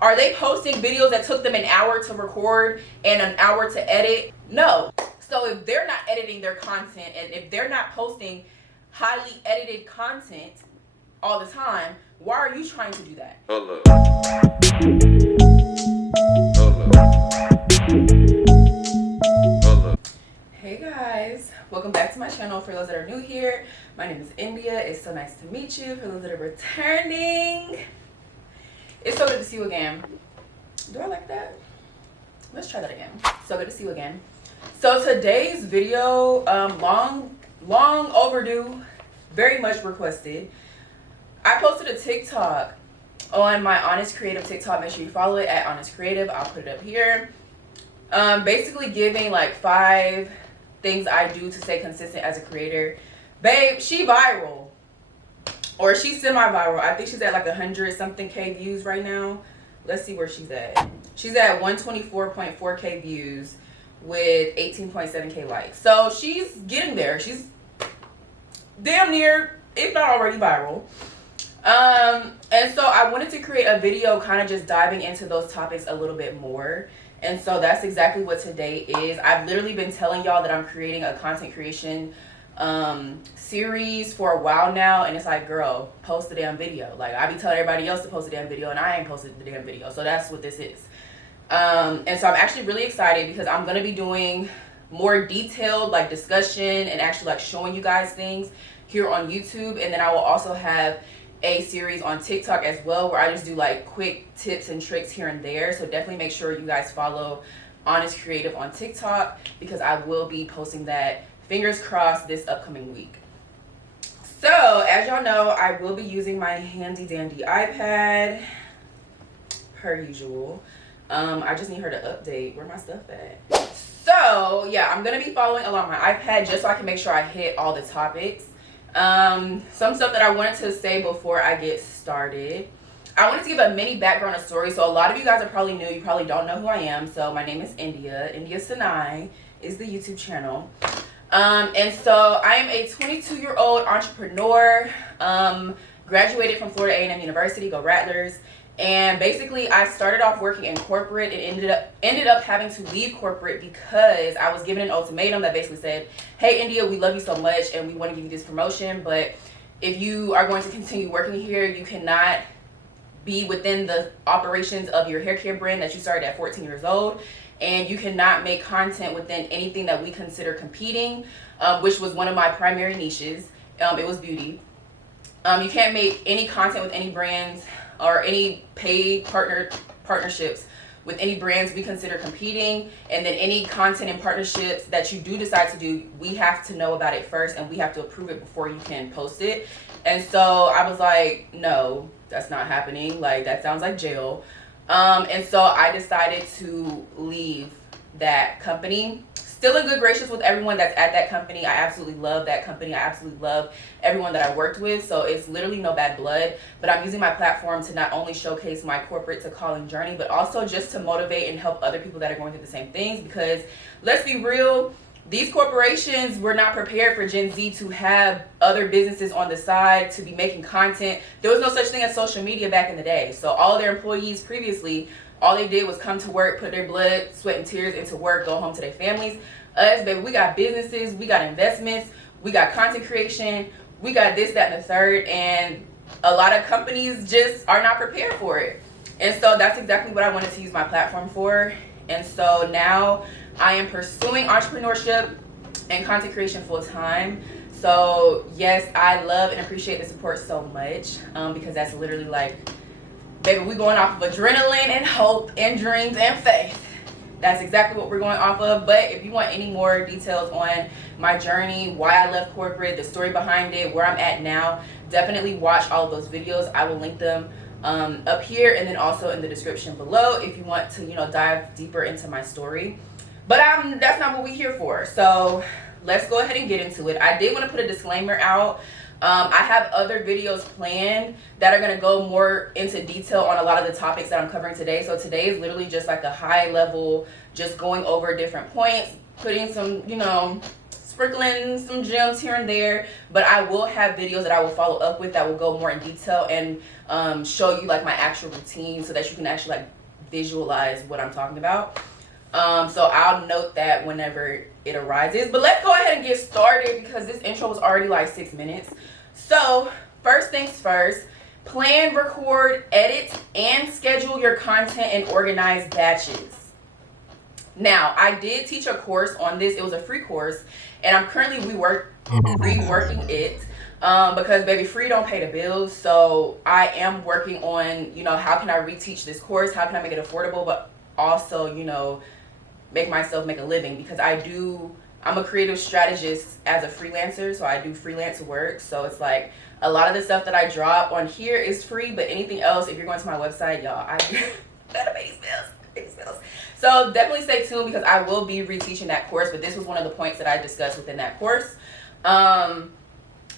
Are they posting videos that took them an hour to record and an hour to edit? No. So if they're not editing their content and if they're not posting highly edited content all the time, why are you trying to do that? Hold up. Hey guys, welcome back to my channel. For those that are new here, my name is India. It's so nice to meet you. For those that are returning, it's so good to see you again. Do I like that? Let's try that again. So good to see you again. So today's video, long overdue, very much requested. I posted a TikTok on my IANYS Creative TikTok. Make sure you follow it at IANYS Creative. I'll put it up here. Basically giving like 5 things I do to stay consistent as a creator. Babe, she viral. Or she's semi-viral. I think she's at like 100 something K views right now. Let's see where she's at. She's at 124.4K views with 18.7K likes. So she's getting there. She's damn near, if not already, viral. And so I wanted to create a video kind of just diving into those topics a little bit more. And so that's exactly what today is. I've literally been telling y'all that I'm creating a content creation series for a while now, and it's like, girl, post the damn video. Like, I be telling everybody else to post a damn video and I ain't posted the damn video. So that's what this is. And so I'm actually really excited because I'm gonna be doing more detailed like discussion and actually like showing you guys things here on YouTube. And then I will also have a series on TikTok as well, where I just do like quick tips and tricks here and there. So definitely make sure you guys follow IANYS Creative on TikTok, because I will be posting that, fingers crossed, this upcoming week. So as y'all know, I will be using my handy dandy iPad per usual. I just need her to update where my stuff at. So yeah, I'm gonna be following along my iPad just so I can make sure I hit all the topics. Some stuff that I wanted to say before I get started. I wanted to give a mini background of story. So a lot of you guys are probably new. You probably don't know who I am. So my name is India. India Synai is the YouTube channel. And so I am a 22-year-old entrepreneur. Graduated from Florida A&M University. Go Rattlers. And basically I started off working in corporate and ended up having to leave corporate because I was given an ultimatum that basically said, hey India, we love you so much and we want to give you this promotion, but if you are going to continue working here, you cannot be within the operations of your hair care brand that you started at 14 years old, and you cannot make content within anything that we consider competing, which was one of my primary niches. It was beauty. You can't make any content with any brands or any paid partnerships with any brands we consider competing. And then any content and partnerships that you do decide to do, we have to know about it first and we have to approve it before you can post it. And so I was like, no, that's not happening. Like, that sounds like jail. And so I decided to leave that company. Still in good graces with everyone that's at that company. I absolutely love that company. I absolutely love everyone that I worked with. So it's literally no bad blood. But I'm using my platform to not only showcase my corporate to calling journey, but also just to motivate and help other people that are going through the same things. Because let's be real, these corporations were not prepared for Gen Z to have other businesses on the side, to be making content. There was no such thing as social media back in the day. So all of their employees previously, all they did was come to work, put their blood, sweat, and tears into work, go home to their families. Us, baby, we got businesses, we got investments, we got content creation, we got this, that, and the third, and a lot of companies just are not prepared for it. And so that's exactly what I wanted to use my platform for. And so now I am pursuing entrepreneurship and content creation full time. So yes, I love and appreciate the support so much, because that's literally like, baby, we're going off of adrenaline and hope and dreams and faith. That's exactly what we're going off of. But if you want any more details on my journey, why I left corporate, the story behind it, where I'm at now, definitely watch all of those videos. I will link them up here and then also in the description below if you want to, dive deeper into my story. But that's not what we're here for. So let's go ahead and get into it. I did want to put a disclaimer out. I have other videos planned that are going to go more into detail on a lot of the topics that I'm covering today. So today is literally just like a high level, just going over different points, putting some, sprinkling some gems here and there, but I will have videos that I will follow up with that will go more in detail and show you like my actual routine so that you can actually like visualize what I'm talking about. So I'll note that whenever it arises. But let's go ahead and get started because this intro was already like 6 minutes. So first things first, plan, record, edit, and schedule your content in organized batches. Now, I did teach a course on this. It was a free course, and I'm currently reworking it because, baby, free don't pay the bills. So I am working on, you know, how can I reteach this course? How can I make it affordable, but also, you know, make myself make a living? Because I'm a creative strategist as a freelancer, so I do freelance work. So it's like a lot of the stuff that I drop on here is free, but anything else, if you're going to my website, y'all, I gotta pay these bills. So definitely stay tuned because I will be reteaching that course, but this was one of the points that I discussed within that course. And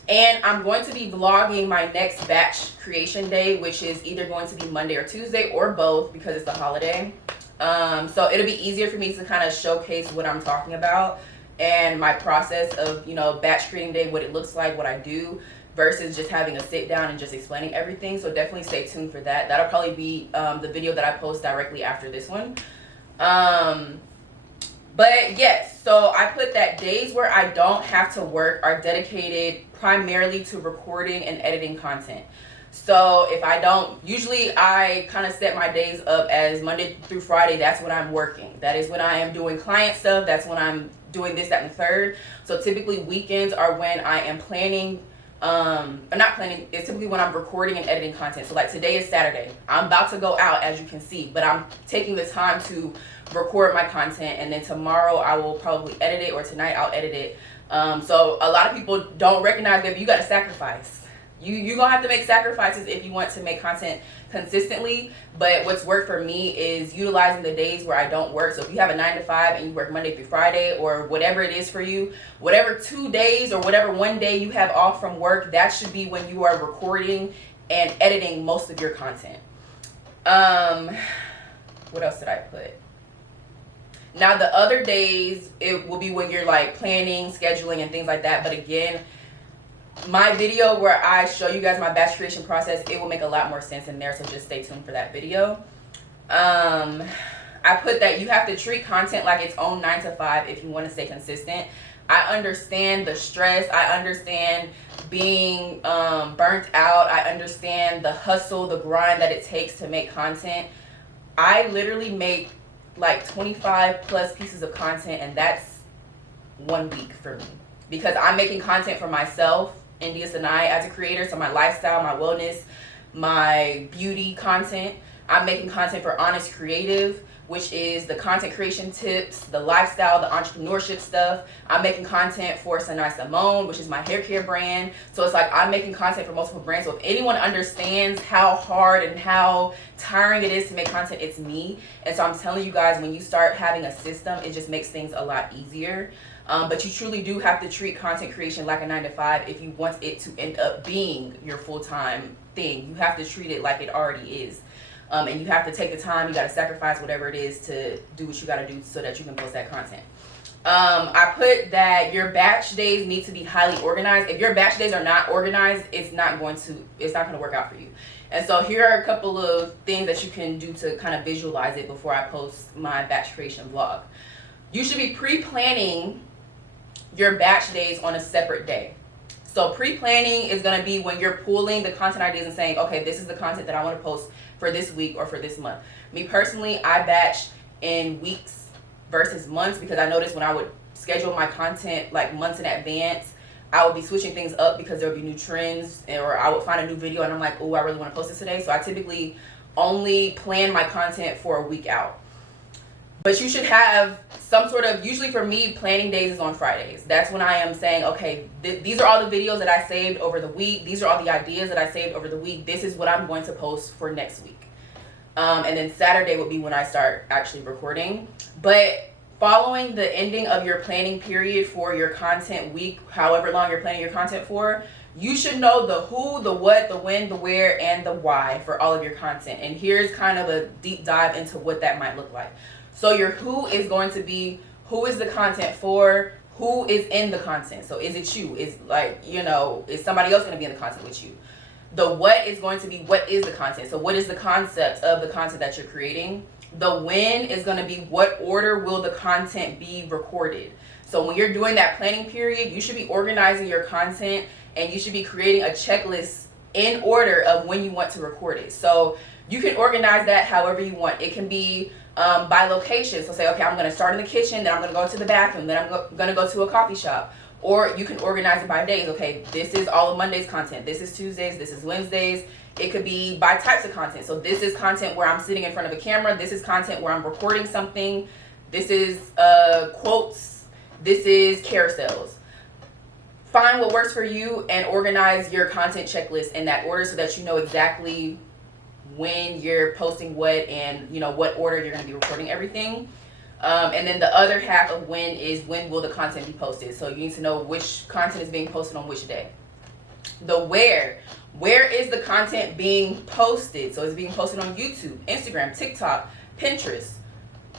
I'm going to be vlogging my next batch creation day, which is either going to be Monday or Tuesday or both because it's the holiday. So it'll be easier for me to kind of showcase what I'm talking about and my process of, you know, batch creating day, what it looks like, what I do, versus just having a sit down and just explaining everything. So definitely stay tuned for that. That'll probably be the video that I post directly after this one. But yes, so I put that days where I don't have to work are dedicated primarily to recording and editing content. So if I don't, usually I kind of set my days up as Monday through Friday. That's when I'm working. That is when I am doing client stuff. That's when I'm doing this, that, and the third. So typically weekends are when I am planning, not planning, it's typically when I'm recording and editing content. So like today is Saturday. I'm about to go out, as you can see, but I'm taking the time to record my content, and then tomorrow I will probably edit it, or tonight I'll edit it. So a lot of people don't recognize that you got to sacrifice. You're gonna have to make sacrifices if you want to make content consistently. But what's worked for me is utilizing the days where I don't work. So if you have a 9 to 5 and you work Monday through Friday, or whatever it is for you, whatever 2 days or whatever 1 day you have off from work, that should be when you are recording and editing most of your content. What else did I put? Now the other days, it will be when you're like planning, scheduling, and things like that. But again, my video where I show you guys my batch creation process, it will make a lot more sense in there, so just stay tuned for that video. I put that you have to treat content like its own 9 to 5 if you want to stay consistent. I understand the stress. I understand being burnt out. I understand the hustle, the grind that it takes to make content. I literally make like 25 plus pieces of content, and that's 1 week for me because I'm making content for myself, India Synai, as a creator. So my lifestyle, my wellness, my beauty content. I'm making content for IANYS Creative, which is the content creation tips, the lifestyle, the entrepreneurship stuff. I'm making content for Symone, which is my hair care brand. So it's like I'm making content for multiple brands. So if anyone understands how hard and how tiring it is to make content, it's me. And so I'm telling you guys, when you start having a system, it just makes things a lot easier. But you truly do have to treat content creation like a 9 to 5 if you want it to end up being your full-time thing. You have to treat it like it already is. And you have to take the time, you got to sacrifice whatever it is to do what you got to do so that you can post that content. I put that your batch days need to be highly organized. If your batch days are not organized, it's not going to work out for you. And so here are a couple of things that you can do to kind of visualize it before I post my batch creation vlog. You should be pre-planning your batch days on a separate day. So pre-planning is going to be when you're pulling the content ideas and saying, okay, this is the content that I want to post for this week or for this month. Me personally, I batch in weeks versus months because I noticed when I would schedule my content like months in advance, I would be switching things up because there would be new trends, or I would find a new video and I'm like, oh, I really want to post this today. So I typically only plan my content for a week out. But you should have some sort of, usually for me, planning days is on Fridays. That's when I am saying, okay, these are all the videos that I saved over the week. These are all the ideas that I saved over the week. This is what I'm going to post for next week. And then Saturday would be when I start actually recording. But following the ending of your planning period for your content week, however long you're planning your content for, you should know the who, the what, the when, the where, and the why for all of your content. And here's kind of a deep dive into what that might look like. So your who is going to be who is the content for, who is in the content. So is it you? Is like, you know, is somebody else going to be in the content with you? The what is going to be, what is the content? So what is the concept of the content that you're creating? The when is going to be, what order will the content be recorded? So when you're doing that planning period, you should be organizing your content, and you should be creating a checklist in order of when you want to record it. So you can organize that however you want. It can be by location. So say, okay, I'm going to start in the kitchen, then I'm going to go to the bathroom, then I'm going to go to a coffee shop. Or you can organize it by days. Okay, this is all of Monday's content. This is Tuesdays. This is Wednesdays. It could be by types of content. So this is content where I'm sitting in front of a camera. This is content where I'm recording something. This is quotes. This is carousels. Find what works for you and organize your content checklist in that order so that you know exactly when you're posting what and, you know, what order you're going to be recording everything. And then the other half of when is when will the content be posted. So you need to know which content is being posted on which day. The where is the content being posted? So it's being posted on YouTube, Instagram, TikTok, Pinterest,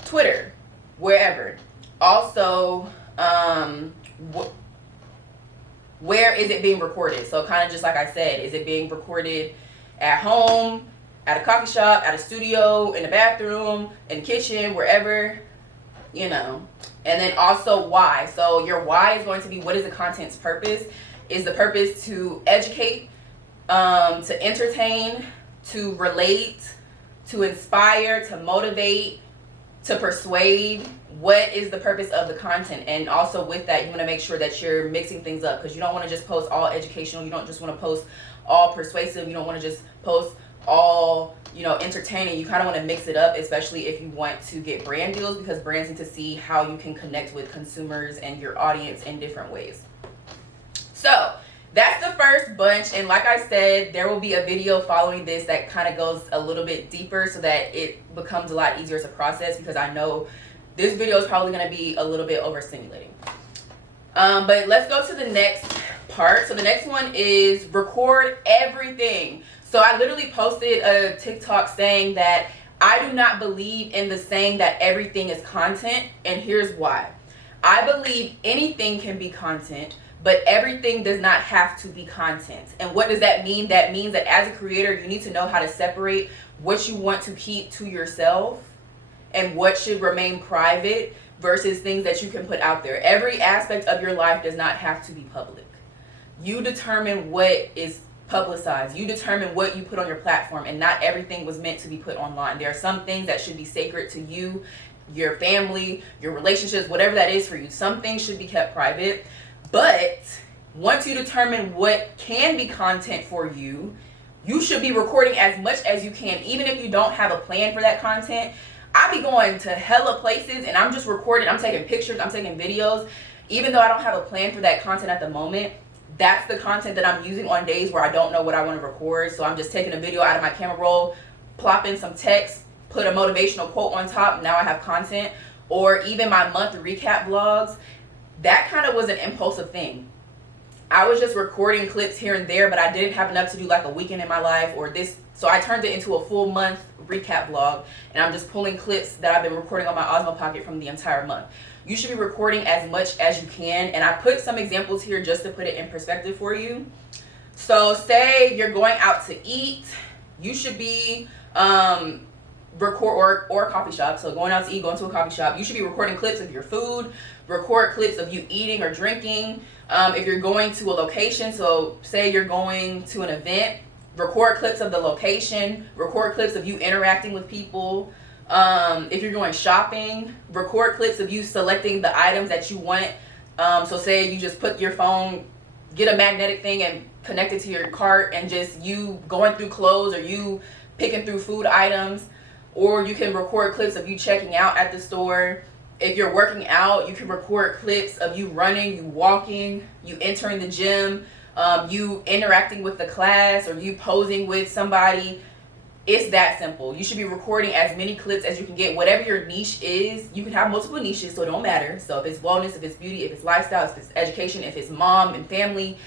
Twitter, wherever. Also, where is it being recorded? So kind of just like I said, is it being recorded at home, at a coffee shop, at a studio, in the bathroom, in the kitchen, wherever, you know. And then also why. So your why is going to be, what is the content's purpose? Is the purpose to educate, to entertain, to relate, to inspire, to motivate, to persuade? What is the purpose of the content? And also with that, you want to make sure that you're mixing things up, because you don't want to just post all educational. You don't just want to post all persuasive. You don't want to just post all, you know, entertaining. You kind of want to mix it up, especially if you want to get brand deals, because brands need to see how you can connect with consumers and your audience in different ways. So that's the first bunch, and like I said, there will be a video following this that kind of goes a little bit deeper so that it becomes a lot easier to process, because I know this video is probably going to be a little bit overstimulating. But let's go to the next part. So the next one is record everything. So I literally posted a TikTok saying that I do not believe in the saying that everything is content, and here's why. I believe anything can be content, but everything does not have to be content. And what does that mean? That means that as a creator, you need to know how to separate what you want to keep to yourself and what should remain private versus things that you can put out there. Every aspect of your life does not have to be public. You determine what is publicized. You determine what you put on your platform, and not everything was meant to be put online. There are some things that should be sacred to you, your family, your relationships, whatever that is for you. Some things should be kept private. But once you determine what can be content for you, you should be recording as much as you can, even if you don't have a plan for that content. I be going to hella places and I'm just recording. I'm taking pictures, I'm taking videos. Even though I don't have a plan for that content at the moment, that's the content that I'm using on days where I don't know what I want to record. So I'm just taking a video out of my camera roll, plop in some text, put a motivational quote on top. Now I have content. Or even my month recap vlogs. That kind of was an impulsive thing. I was just recording clips here and there, but I didn't have enough to do like a weekend in my life or this. So I turned it into a full month recap vlog, and I'm just pulling clips that I've been recording on my Osmo Pocket from the entire month. You should be recording as much as you can, and I put some examples here just to put it in perspective for you. So say you're going out to eat, you should be record or a coffee shop. So going out to eat, going to a coffee shop, you should be recording clips of your food, record clips of you eating or drinking. If you're going to a location, so say you're going to an event, record clips of the location, record clips of you interacting with people. If you're going shopping, record clips of you selecting the items that you want. So say you just put your phone, get a magnetic thing and connect it to your cart, and just you going through clothes or you picking through food items. Or you can record clips of you checking out at the store. If you're working out, you can record clips of you running, you walking, you entering the gym, you interacting with the class, or you posing with somebody. It's that simple. You should be recording as many clips as you can get. Whatever your niche is, you can have multiple niches, so it don't matter. So if it's wellness, if it's beauty, if it's lifestyle, if it's education, if it's mom and family,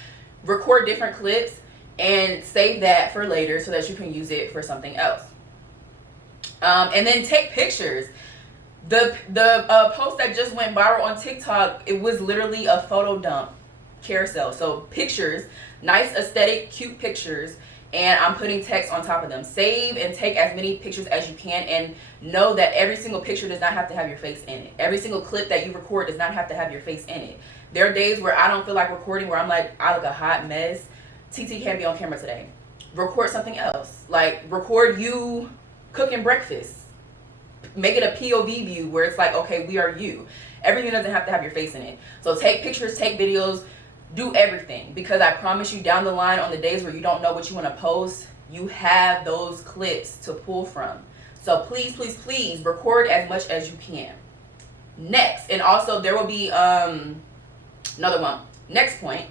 record different clips and save that for later so that you can use it for something else. And then take pictures. The post that just went viral on TikTok, it was literally a photo dump carousel. So pictures, nice aesthetic, cute pictures, and I'm putting text on top of them. Save and take as many pictures as you can, and know that every single picture does not have to have your face in it. Every single clip that you record does not have to have your face in it. There are days where I don't feel like recording, where I'm like, I look a hot mess. TT can't be on camera today. Record something else. Like, record you cooking breakfast. Make it a POV view where it's like, okay, we are you. Everything doesn't have to have your face in it. So take pictures, take videos, do everything, because I promise you, down the line, on the days where you don't know what you want to post, you have those clips to pull from. So please, please, please record as much as you can. Next, and also there will be another one. Next point.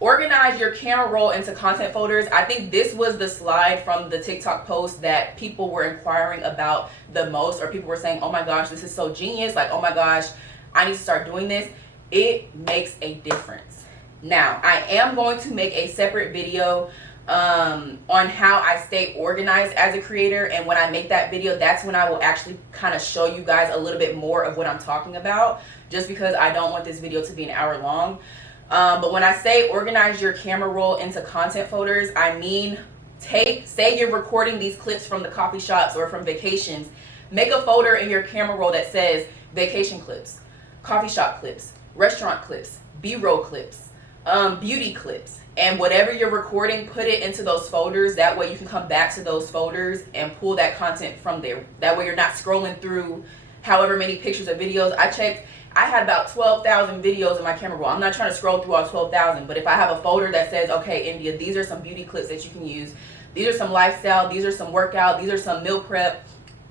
Organize your camera roll into content folders. I think this was the slide from the TikTok post that people were inquiring about the most, or people were saying, oh my gosh, this is so genius. Like, oh my gosh, I need to start doing this. It makes a difference. Now, I am going to make a separate video on how I stay organized as a creator. And when I make that video, that's when I will actually kind of show you guys a little bit more of what I'm talking about, just because I don't want this video to be an hour long. But when I say organize your camera roll into content folders, I mean, say you're recording these clips from the coffee shops or from vacations, make a folder in your camera roll that says vacation clips, coffee shop clips, restaurant clips, B-roll clips, beauty clips, and whatever you're recording, put it into those folders. That way you can come back to those folders and pull that content from there. That way you're not scrolling through however many pictures or videos. I checked, I had about 12,000 videos in my camera roll. I'm not trying to scroll through all 12,000, but if I have a folder that says, okay, India, these are some beauty clips that you can use. These are some lifestyle, these are some workout, these are some meal prep,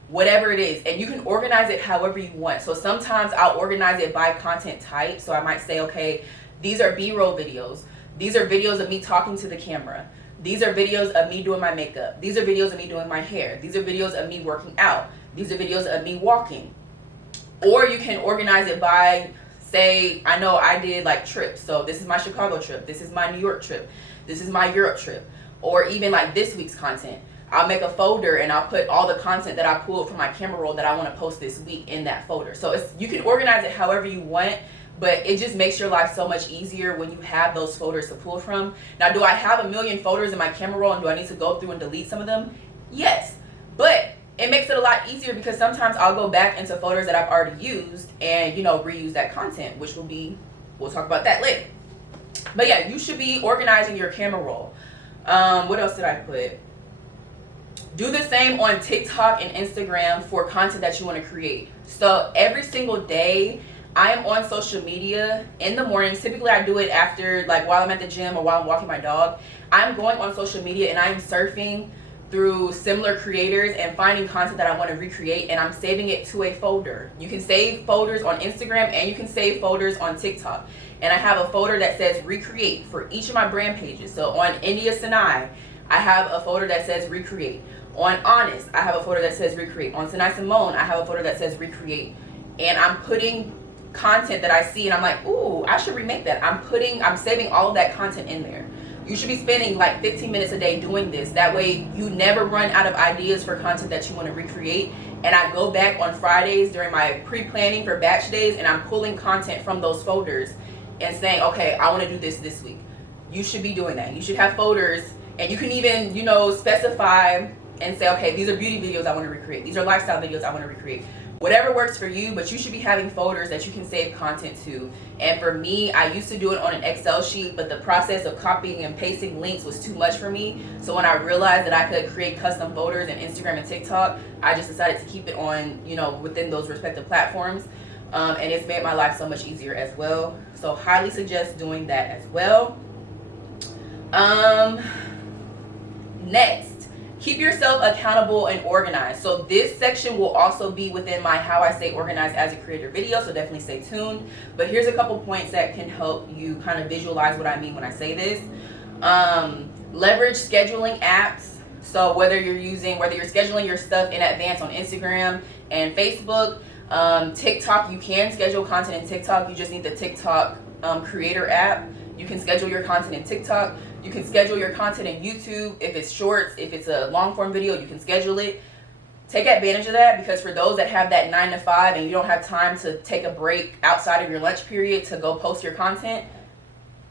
whatever it is. And you can organize it however you want. So sometimes I'll organize it by content type. So I might say, okay, these are B-roll videos. These are videos of me talking to the camera. These are videos of me doing my makeup. These are videos of me doing my hair. These are videos of me working out. These are videos of me walking. Or you can organize it by, say, I know I did like trips. So this is my Chicago trip. This is my New York trip. This is my Europe trip. Or even like this week's content. I'll make a folder and I'll put all the content that I pulled from my camera roll that I want to post this week in that folder. So you can organize it however you want, but it just makes your life so much easier when you have those folders to pull from. Now, do I have a million folders in my camera roll, and do I need to go through and delete some of them? Yes, but it makes it a lot easier because sometimes I'll go back into folders that I've already used and, you know, reuse that content, which will be, we'll talk about that later. But yeah, you should be organizing your camera roll. What else did I put? Do the same on TikTok and Instagram for content that you want to create. So every single day I am on social media in the mornings. Typically I do it after, like, while I'm at the gym or while I'm walking my dog. I'm going on social media and I'm surfing through similar creators and finding content that I want to recreate, and I'm saving it to a folder. You can save folders on Instagram and you can save folders on TikTok. And I have a folder that says recreate for each of my brand pages. So on India Synai, I have a folder that says recreate. On IANYS, I have a folder that says recreate. On Symone, I have a folder that says recreate. And I'm putting content that I see and I'm like, ooh, I should remake that. I'm saving all of that content in there. You should be spending like 15 minutes a day doing this. That way you never run out of ideas for content that you want to recreate. And I go back on Fridays during my pre-planning for batch days and I'm pulling content from those folders and saying, okay, I want to do this week. You should be doing that. You should have folders, and you can even, you know, specify and say, okay, these are beauty videos I want to recreate. These are lifestyle videos I want to recreate. Whatever works for you, but you should be having folders that you can save content to. And for me, I used to do it on an Excel sheet, but the process of copying and pasting links was too much for me. So when I realized that I could create custom folders in Instagram and TikTok, I just decided to keep it on, you know, within those respective platforms. And it's made my life so much easier as well. So highly suggest doing that as well. Next, keep yourself accountable and organized. So this section will also be within my how I stay organized as a creator video, so definitely stay tuned. But here's a couple points that can help you kind of visualize what I mean when I say this. Leverage scheduling apps. So whether you're scheduling your stuff in advance on Instagram and Facebook, TikTok, you can schedule content in TikTok. You just need the TikTok creator app. You can schedule your content in TikTok. You can schedule your content in YouTube. If it's shorts, if it's a long form video, you can schedule it. take advantage of that, because for those that have that 9 to 5 and you don't have time to take a break outside of your lunch period to go post your content,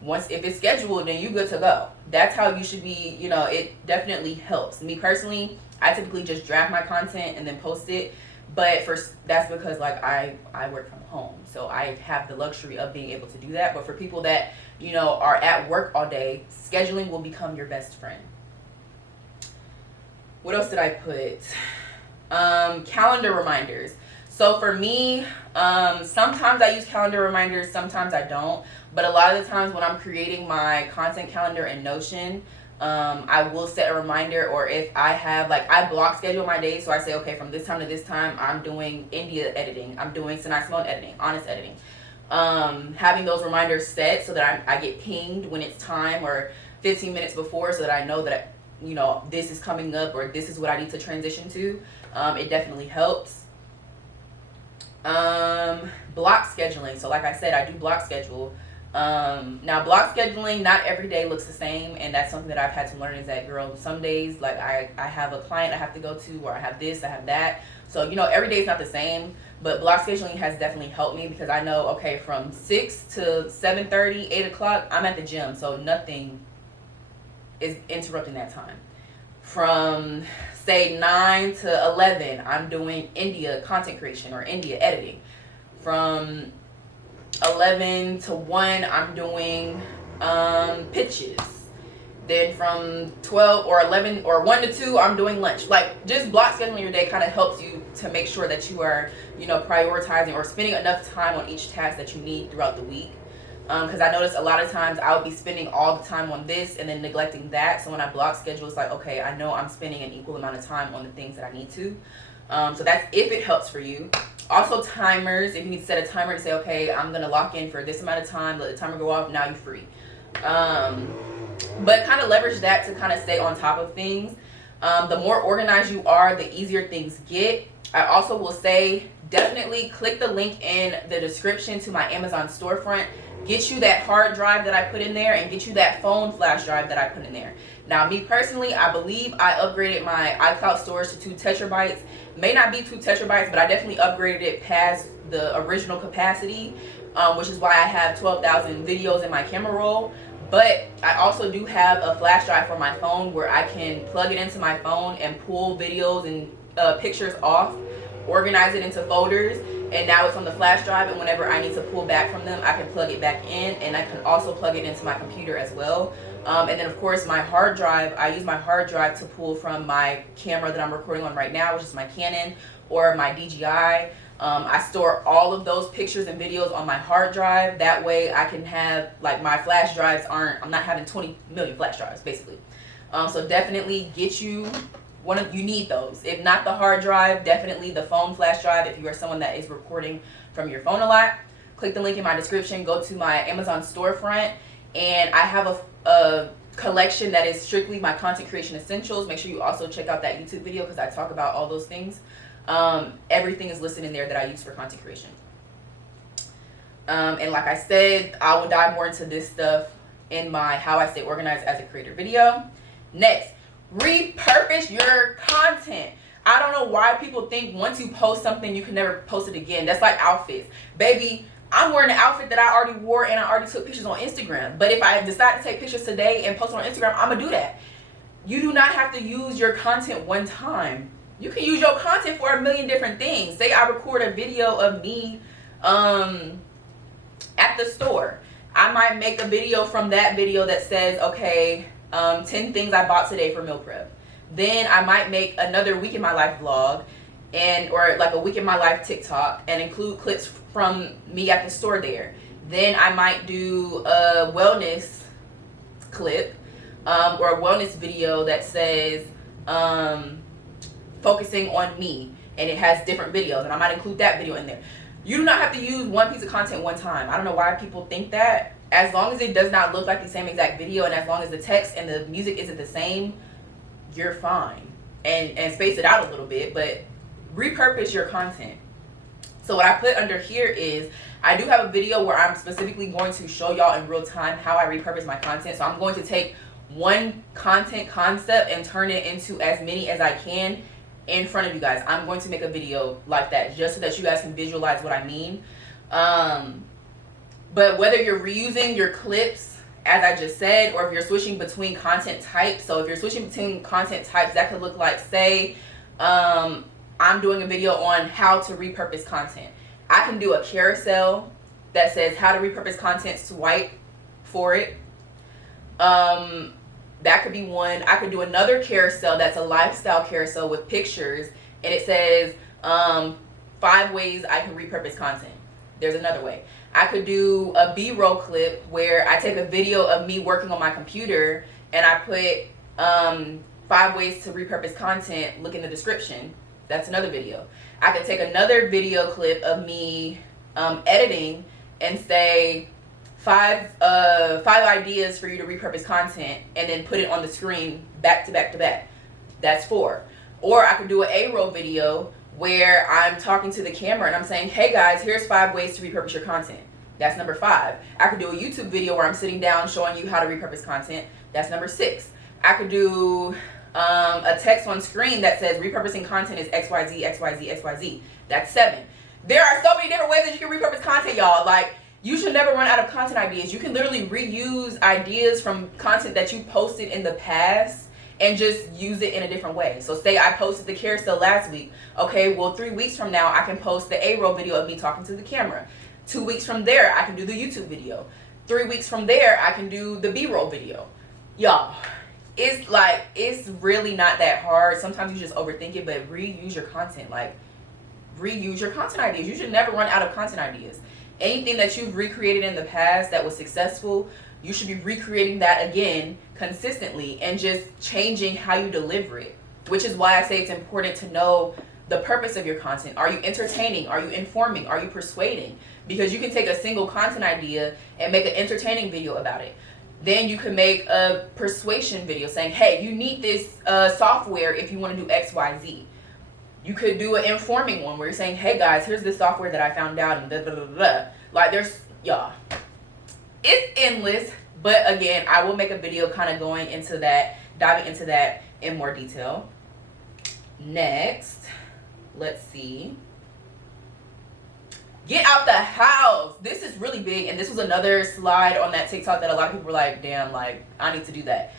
if it's scheduled, then you good to go. That's how you should be. You know, it definitely helps. Me personally, I typically just draft my content and then post it, but that's because like I work from home, so I have the luxury of being able to do that. But for people that, you know, are at work all day, scheduling will become your best friend. What else did I put? Calendar reminders. So for me, sometimes I use calendar reminders, sometimes I don't. But a lot of the times when I'm creating my content calendar in Notion, I will set a reminder, or if I have, like, I block schedule my days. So I say, okay, from this time to this time, I'm doing India editing, I'm doing Synai Symone editing, Honest editing. Having those reminders set so that I get pinged when it's time, or 15 minutes before, so that I know that, you know, this is coming up, or this is what I need to transition to. It definitely helps. Block scheduling. So like I said, I do block schedule. Now block scheduling, not every day looks the same, and that's something that I've had to learn, is that, girl, some days, like, I have a client I have to go to, or I have this, I have that. So, you know, every day is not the same, but block scheduling has definitely helped me, because I know, okay, from 6 to 7:30, 8 o'clock, I'm at the gym, so nothing is interrupting that time. From, say, 9 to 11, I'm doing India content creation or India editing. From 11 to 1, I'm doing pitches. Then from 12 or 11 or 1 to 2, I'm doing lunch. Like, just block scheduling your day kind of helps you to make sure that you are, you know, prioritizing or spending enough time on each task that you need throughout the week. Because I notice a lot of times I would be spending all the time on this and then neglecting that. So when I block schedule, it's like, okay, I know I'm spending an equal amount of time on the things that I need to. So that's if it helps for you. Also, timers. If you need to set a timer to say, okay, I'm going to lock in for this amount of time, let the timer go off, now you're free. But kind of leverage that to kind of stay on top of things. The more organized you are, the easier things get. I also will say, definitely click the link in the description to my Amazon storefront. Get you that hard drive that I put in there, and get you that phone flash drive that I put in there. Now, me personally, I believe I upgraded my iCloud storage to 2 terabytes. May not be 2 terabytes, but I definitely upgraded it past the original capacity, which is why I have 12,000 videos in my camera roll. But I also do have a flash drive for my phone, where I can plug it into my phone and pull videos and pictures off, organize it into folders, and now it's on the flash drive, and whenever I need to pull back from them, I can plug it back in, and I can also plug it into my computer as well. And then, of course, my hard drive, I use my hard drive to pull from my camera that I'm recording on right now, which is my Canon, or my DJI. I store all of those pictures and videos on my hard drive. That way I can have, like, my flash drives I'm not having 20 million flash drives, basically. So definitely get you you need those. If not the hard drive, definitely the phone flash drive if you are someone that is recording from your phone a lot. Click the link in my description, go to my Amazon storefront, and I have a collection that is strictly my content creation essentials. Make sure you also check out that YouTube video, because I talk about all those things. Everything is listed in there that I use for content creation. And like I said, I will dive more into this stuff in my How I Stay Organized as a Creator video. Next, repurpose your content. I don't know why people think once you post something, you can never post it again. That's like outfits. Baby, I'm wearing an outfit that I already wore, and I already took pictures on Instagram. But if I decide to take pictures today and post it on Instagram, I'm going to do that. You do not have to use your content one time. You can use your content for a million different things. Say I record a video of me at the store. I might make a video from that video that says, okay, 10 things I bought today for meal prep. Then I might make another week in my life vlog, or like a week in my life TikTok, and include clips from me at the store there. Then I might do a wellness clip, or a wellness video that says focusing on me, and it has different videos, and I might include that video in there. You do not have to use one piece of content one time. I don't know why people think that. As long as it does not look like the same exact video, and as long as the text and the music isn't the same, you're fine. And space it out a little bit, but repurpose your content. So what I put under here is, I do have a video where I'm specifically going to show y'all in real time how I repurpose my content. So I'm going to take one content concept and turn it into as many as I can in front of you guys. I'm going to make a video like that just so that you guys can visualize what I mean. But whether you're reusing your clips, as I just said, or if you're switching between content types. So if you're switching between content types, that could look like, say, I'm doing a video on how to repurpose content. I can do a carousel that says how to repurpose content, swipe for it. That could be one. I could do another carousel that's a lifestyle carousel with pictures, and it says 5 ways I can repurpose content. There's another way. I could do a B-roll clip where I take a video of me working on my computer and I put 5 ways to repurpose content, look in the description. That's another video. I could take another video clip of me editing and say 5 ideas for you to repurpose content, and then put it on the screen back to back to back. That's 4. Or I could do an A-roll video where I'm talking to the camera and I'm saying, hey guys, here's 5 ways to repurpose your content. That's number 5. I could do a YouTube video where I'm sitting down showing you how to repurpose content. That's number 6. I could do a text on screen that says repurposing content is XYZ, XYZ, XYZ. That's 7. There are so many different ways that you can repurpose content, y'all. Like, you should never run out of content ideas. You can literally reuse ideas from content that you posted in the past and just use it in a different way. So say I posted the carousel last week. Okay, well 3 weeks from now I can post the A-roll video of me talking to the camera. 2 weeks from there I can do the YouTube video. 3 weeks from there I can do the B-roll video. Y'all, it's really not that hard. Sometimes you just overthink it, but reuse your content. Like, reuse your content ideas. You should never run out of content ideas. Anything that you've recreated in the past that was successful, you should be recreating that again consistently and just changing how you deliver it. Which is why I say it's important to know the purpose of your content. Are you entertaining? Are you informing? Are you persuading? Because you can take a single content idea and make an entertaining video about it. Then you can make a persuasion video saying, hey, you need this software if you want to do X, Y, Z. You could do an informing one where you're saying, hey guys, here's this software that I found out, and da da da da. Like, there's, y'all, it's endless. But again, I will make a video kind of going into that, diving into that in more detail. Next, let's see. Get out the house. This is really big, and this was another slide on that TikTok that a lot of people were like, damn, like, I need to do that.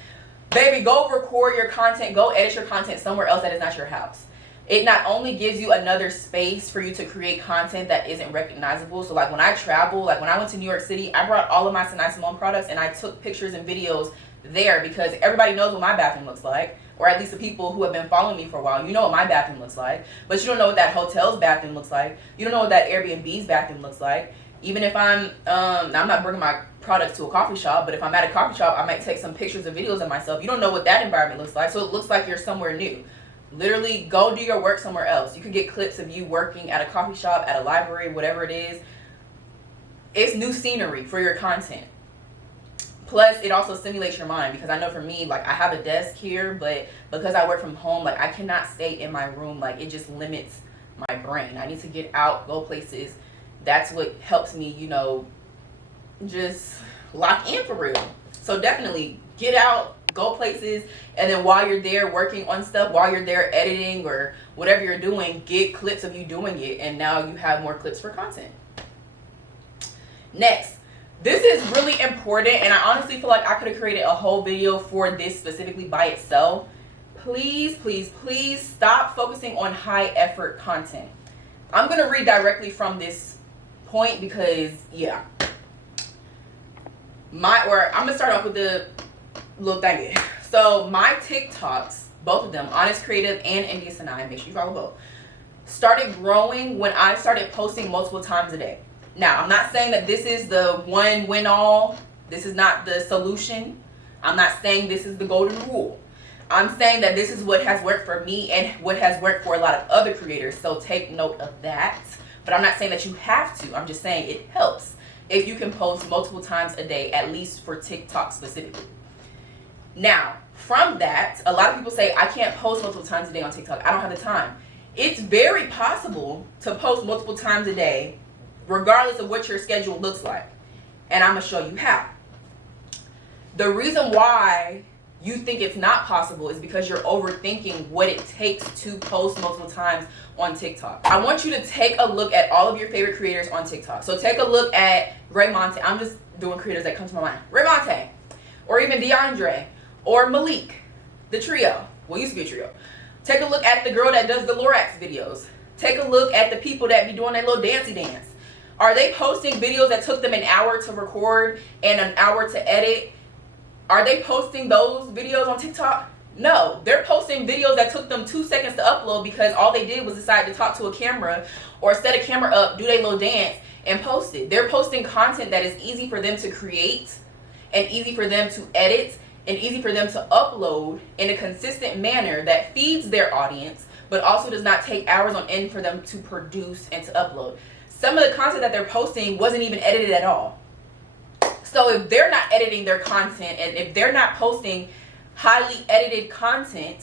Baby, go record your content, go edit your content somewhere else that is not your house. It not only gives you another space for you to create content that isn't recognizable. So like when I travel, like when I went to New York City, I brought all of my Synai Symone products and I took pictures and videos there because everybody knows what my bathroom looks like. Or at least the people who have been following me for a while, you know what my bathroom looks like. But you don't know what that hotel's bathroom looks like. You don't know what that Airbnb's bathroom looks like. Even if I'm not bringing my products to a coffee shop, but if I'm at a coffee shop, I might take some pictures and videos of myself. You don't know what that environment looks like. So it looks like you're somewhere new. Literally, go do your work somewhere else. You can get clips of you working at a coffee shop, at a library, whatever it is. It's new scenery for your content. Plus, it also stimulates your mind, because I know for me, like, I have a desk here, but because I work from home, like, I cannot stay in my room. Like, it just limits my brain. I need to get out, go places. That's what helps me, you know, just lock in for real. So definitely get out, go places, and then while you're there working on stuff, while you're there editing or whatever you're doing, get clips of you doing it, and now you have more clips for content. Next, this is really important, and I honestly feel like I could have created a whole video for this specifically by itself. Please, please, please stop focusing on high effort content. I'm going to read directly from this point because, yeah. I'm going to start off with the little thingy. So my TikToks, both of them, IANYS Creative and IANYS Synai, make sure you follow both, started growing when I started posting multiple times a day. Now, I'm not saying that this is the one win all. This is not the solution. I'm not saying this is the golden rule. I'm saying that this is what has worked for me and what has worked for a lot of other creators. So take note of that. But I'm not saying that you have to. I'm just saying it helps if you can post multiple times a day, at least for TikTok specifically. Now, from that, a lot of people say, I can't post multiple times a day on TikTok. I don't have the time. It's very possible to post multiple times a day, regardless of what your schedule looks like. And I'm going to show you how. The reason why you think it's not possible is because you're overthinking what it takes to post multiple times on TikTok. I want you to take a look at all of your favorite creators on TikTok. So take a look at Ray Monte. I'm just doing creators that come to my mind. Ray Monte, or even DeAndre, or Malik, the trio. Well, used to be a trio. Take a look at the girl that does the Lorax videos. Take a look at the people that be doing that little dancey dance. Are they posting videos that took them an hour to record and an hour to edit? Are they posting those videos on TikTok? No, they're posting videos that took them 2 seconds to upload because all they did was decide to talk to a camera or set a camera up, do their little dance, and post it. They're posting content that is easy for them to create and easy for them to edit and easy for them to upload in a consistent manner that feeds their audience, but also does not take hours on end for them to produce and to upload. Some of the content that they're posting wasn't even edited at all. So if they're not editing their content and if they're not posting highly edited content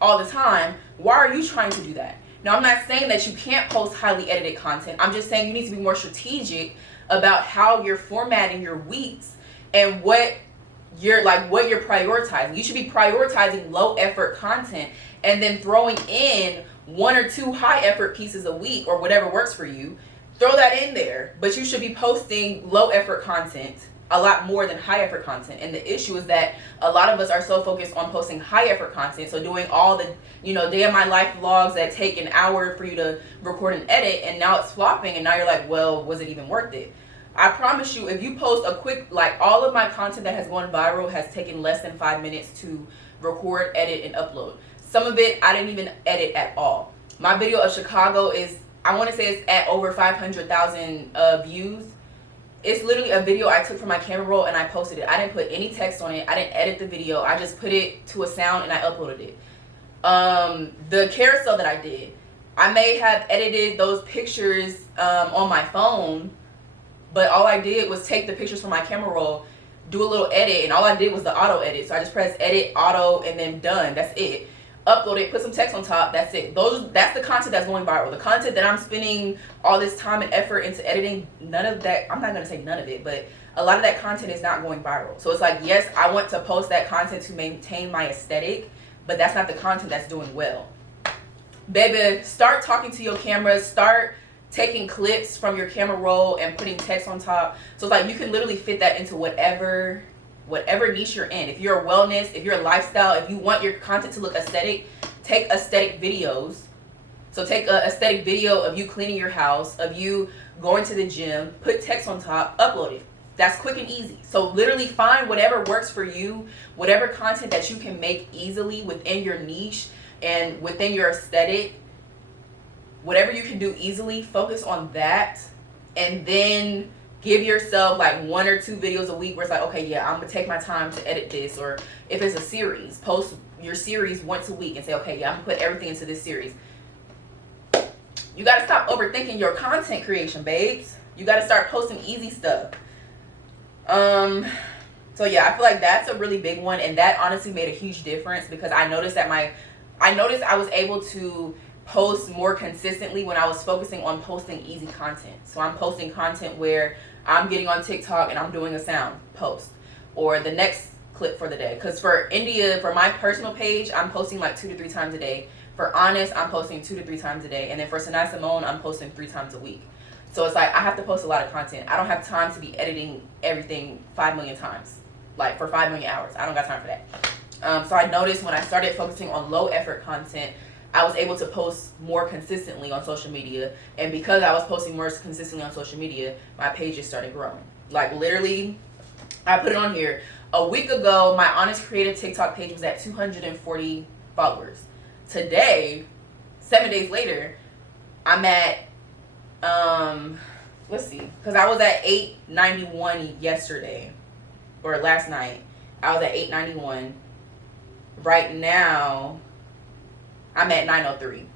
all the time, why are you trying to do that? Now, I'm not saying that you can't post highly edited content. I'm just saying you need to be more strategic about how you're formatting your weeks and what you're prioritizing. You should be prioritizing low effort content and then throwing in 1 or 2 high effort pieces a week or whatever works for you. Throw that in there, but you should be posting low effort content a lot more than high effort content. And the issue is that a lot of us are so focused on posting high effort content, so doing all the day of my life vlogs that take an hour for you to record and edit, and now it's flopping, and now you're like, well, was it even worth it? I promise you, if you post a quick, all of my content that has gone viral has taken less than 5 minutes to record, edit, and upload. Some of it I didn't even edit at all. My video of Chicago is, I want to say it's at over 500,000 views. It's literally a video I took from my camera roll and I posted it. I didn't put any text on it. I didn't edit the video. I just put it to a sound and I uploaded it. The carousel that I did, I may have edited those pictures on my phone, but all I did was take the pictures from my camera roll, do a little edit, and all I did was the auto edit. So I just pressed edit, auto, and then done. That's it. Upload it, put some text on top, that's it. That's the content that's going viral. The content that I'm spending all this time and effort into editing, none of that, I'm not going to say none of it, but a lot of that content is not going viral. So it's like, yes, I want to post that content to maintain my aesthetic, but that's not the content that's doing well. Baby, start talking to your cameras, start taking clips from your camera roll and putting text on top. So it's like you can literally fit that into whatever niche you're in. If you're a wellness, if you're a lifestyle, if you want your content to look aesthetic, take aesthetic videos. So take an aesthetic video of you cleaning your house, of you going to the gym, put text on top, upload it. That's quick and easy. So literally find whatever works for you, whatever content that you can make easily within your niche and within your aesthetic, whatever you can do easily, focus on that, and then give yourself 1 or 2 videos a week where it's like, okay, yeah, I'm gonna take my time to edit this. Or if it's a series, post your series once a week and say, okay, yeah, I'm gonna put everything into this series. You gotta stop overthinking your content creation, babes. You gotta start posting easy stuff. So yeah, I feel like that's a really big one, and that honestly made a huge difference because I noticed that I was able to post more consistently when I was focusing on posting easy content. So I'm posting content where I'm getting on TikTok and I'm doing a sound post or the next clip for the day. Because for India, for my personal page, I'm posting 2 to 3 times a day. For IANYS, I'm posting 2 to 3 times a day. And then for Synai Symone, I'm posting 3 times a week. So it's like I have to post a lot of content. I don't have time to be editing everything 5 million times, for 5 million hours. I don't got time for that. So I noticed when I started focusing on low effort content, I was able to post more consistently on social media. And because I was posting more consistently on social media, my page just started growing. Literally, I put it on here. A week ago, my IANYS Creative TikTok page was at 240 followers. Today, 7 days later, I'm at, let's see, because I was at 891 yesterday, or last night. I was at 891. Right now, I'm at 903.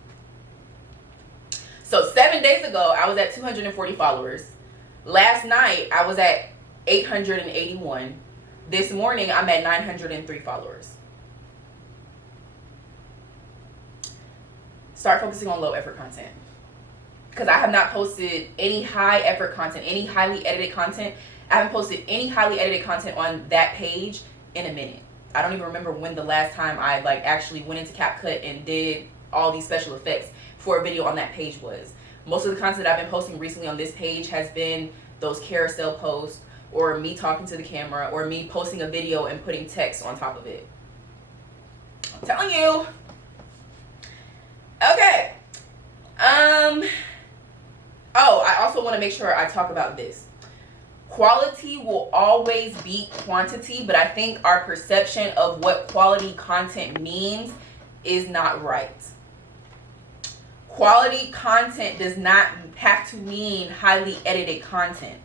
So 7 days ago, I was at 240 followers. Last night, I was at 881. This morning, I'm at 903 followers. Start focusing on low effort content. Because I have not posted any high effort content, any highly edited content. I haven't posted any highly edited content on that page in a minute. I don't even remember when the last time I like actually went into CapCut and did all these special effects for a video on that page was. Most of the content that I've been posting recently on this page has been those carousel posts, or me talking to the camera, or me posting a video and putting text on top of it. I'm telling you. Okay. Oh, I also want to make sure I talk about this. Quality will always beat quantity, but I think our perception of what quality content means is not right. Quality content does not have to mean highly edited content.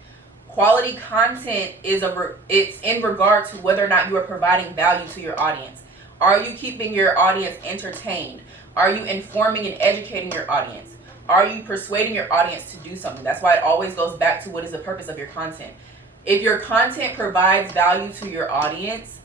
Quality content it's in regard to whether or not you are providing value to your audience. Are you keeping your audience entertained? Are you informing and educating your audience? Are you persuading your audience to do something? That's why it always goes back to what is the purpose of your content. If your content provides value to your audience,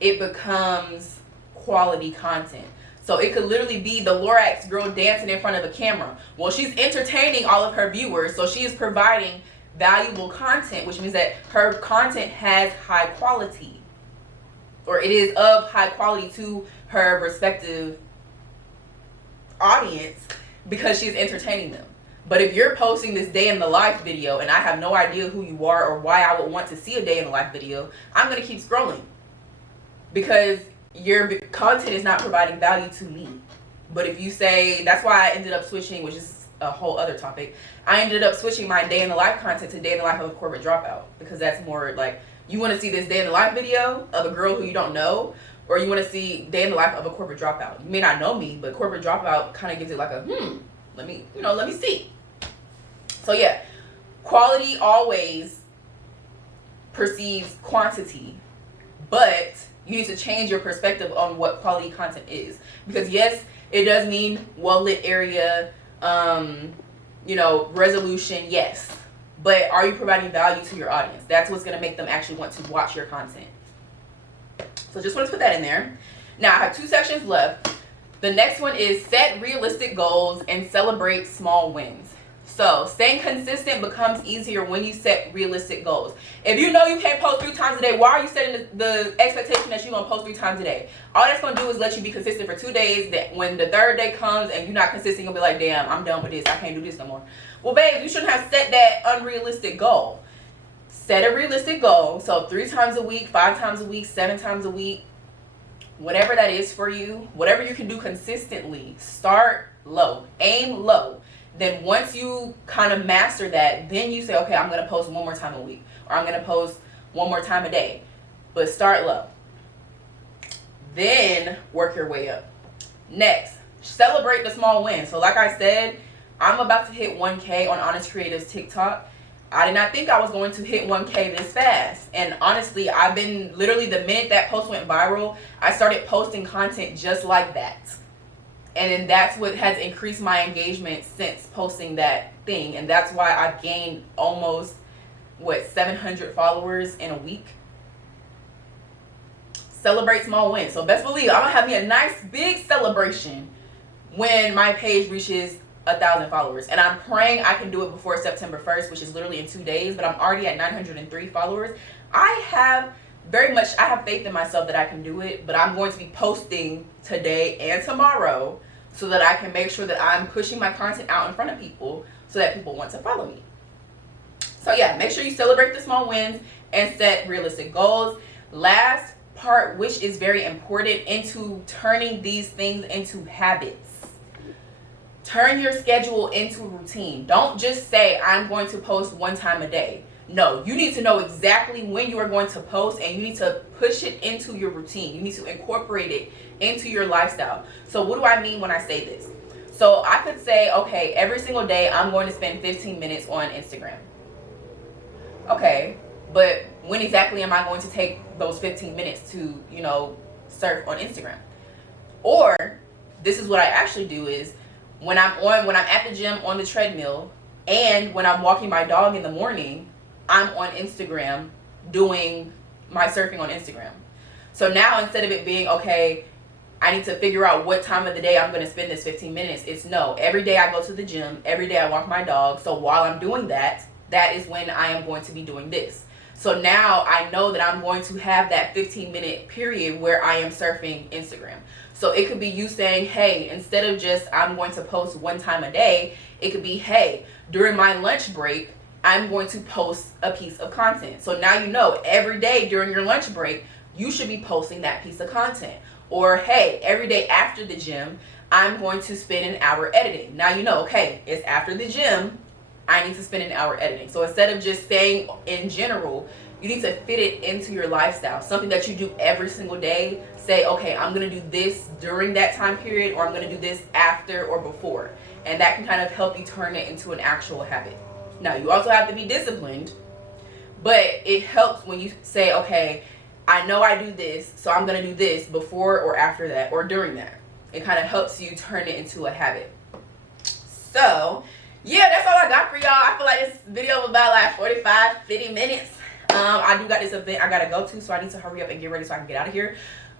it becomes quality content. So it could literally be the Lorax girl dancing in front of a camera. Well, she's entertaining all of her viewers, so she is providing valuable content, which means that her content has high quality, or it is of high quality to her respective audience because she's entertaining them. But if you're posting this day in the life video and I have no idea who you are or why I would want to see a day in the life video, I'm going to keep scrolling because your content is not providing value to me. But if you say, that's why I ended up switching, which is a whole other topic, I ended up switching my day in the life content to day in the life of a corporate dropout, because that's more like, you want to see this day in the life video of a girl who you don't know, or you want to see day in the life of a corporate dropout. You may not know me, but corporate dropout kind of gives it like a let me see. So yeah, quality always perceives quantity, but you need to change your perspective on what quality content is. Because yes, it does mean well-lit area, resolution, yes. But are you providing value to your audience? That's what's going to make them actually want to watch your content. So just want to put that in there. Now I have 2 sections left. The next one is set realistic goals and celebrate small wins. So staying consistent becomes easier when you set realistic goals. If you know you can't post 3 times a day, why are you setting the expectation that you're going to post 3 times a day? All that's going to do is let you be consistent for 2 days. That when the 3rd day comes and you're not consistent, you'll be like, damn, I'm done with this. I can't do this no more. Well, babe, you shouldn't have set that unrealistic goal. Set a realistic goal. So 3 times a week, 5 times a week, 7 times a week, whatever that is for you, whatever you can do consistently. Start low, aim low. Then once you kind of master that, then you say, okay, I'm going to post 1 more time a week, or I'm going to post 1 more time a day. But start low. Then work your way up. Next, celebrate the small wins. So like I said, I'm about to hit 1K on IANYS Creative's TikTok. I did not think I was going to hit 1K this fast. And honestly, I've been literally, the minute that post went viral, I started posting content just like that. And then that's what has increased my engagement since posting that thing. And that's why I've gained almost, 700 followers in a week. Celebrate small wins. So best believe I'm going to have me a nice big celebration when my page reaches 1,000 followers. And I'm praying I can do it before September 1st, which is literally in 2 days. But I'm already at 903 followers. I have faith in myself that I can do it, but I'm going to be posting today and tomorrow so that I can make sure that I'm pushing my content out in front of people so that people want to follow me. So yeah, make sure you celebrate the small wins and set realistic goals. Last part, which is very important, into turning these things into habits. Turn your schedule into routine. Don't just say, I'm going to post 1 time a day. No, you need to know exactly when you are going to post, and you need to push it into your routine. You need to incorporate it into your lifestyle. So what do I mean when I say this? So I could say, okay, every single day I'm going to spend 15 minutes on Instagram. Okay, but when exactly am I going to take those 15 minutes to, surf on Instagram? Or this is what I actually do is when I'm at the gym on the treadmill, and when I'm walking my dog in the morning, I'm on Instagram doing my surfing on Instagram. So now instead of it being, okay, I need to figure out what time of the day I'm going to spend this 15 minutes, it's no, every day I go to the gym, every day I walk my dog. So while I'm doing that, that is when I am going to be doing this. So now I know that I'm going to have that 15-minute period where I am surfing Instagram. So it could be you saying, hey, instead of just I'm going to post one time a day, it could be, hey, during my lunch break, I'm going to post a piece of content. So now you know every day during your lunch break, you should be posting that piece of content. Or, hey, every day after the gym, I'm going to spend an hour editing. Now you know, okay, it's after the gym, I need to spend an hour editing. So instead of just saying in general, you need to fit it into your lifestyle. Something that you do every single day. Say, okay, I'm going to do this during that time period, or I'm going to do this after or before. And that can kind of help you turn it into an actual habit. Now, you also have to be disciplined, but it helps when you say, okay, I know I do this, so I'm going to do this before or after that or during that. It kind of helps you turn it into a habit. So, yeah, that's all I got for y'all. I feel like this video was about like 45, 50 minutes. I do got this event I gotta go to, so I need to hurry up and get ready so I can get out of here.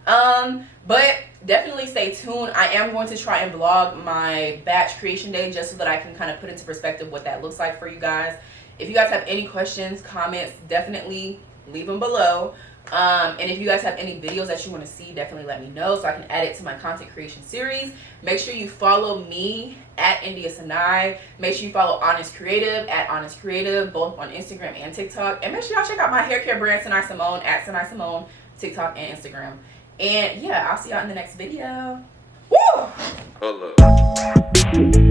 But definitely stay tuned. I am going to try and vlog my batch creation day just so that I can kind of put into perspective what that looks like for you guys. If you guys have any questions, comments, definitely leave them below. And if you guys have any videos that you want to see, definitely let me know so I can add it to my content creation series. Make sure you follow me at Synai. Make sure you follow IANYS Creative at IANYS Creative, both on Instagram and TikTok. And make sure y'all check out my hair care brand, Symone, at Symone, TikTok and Instagram. And yeah, I'll see y'all in the next video. Woo! Hold up.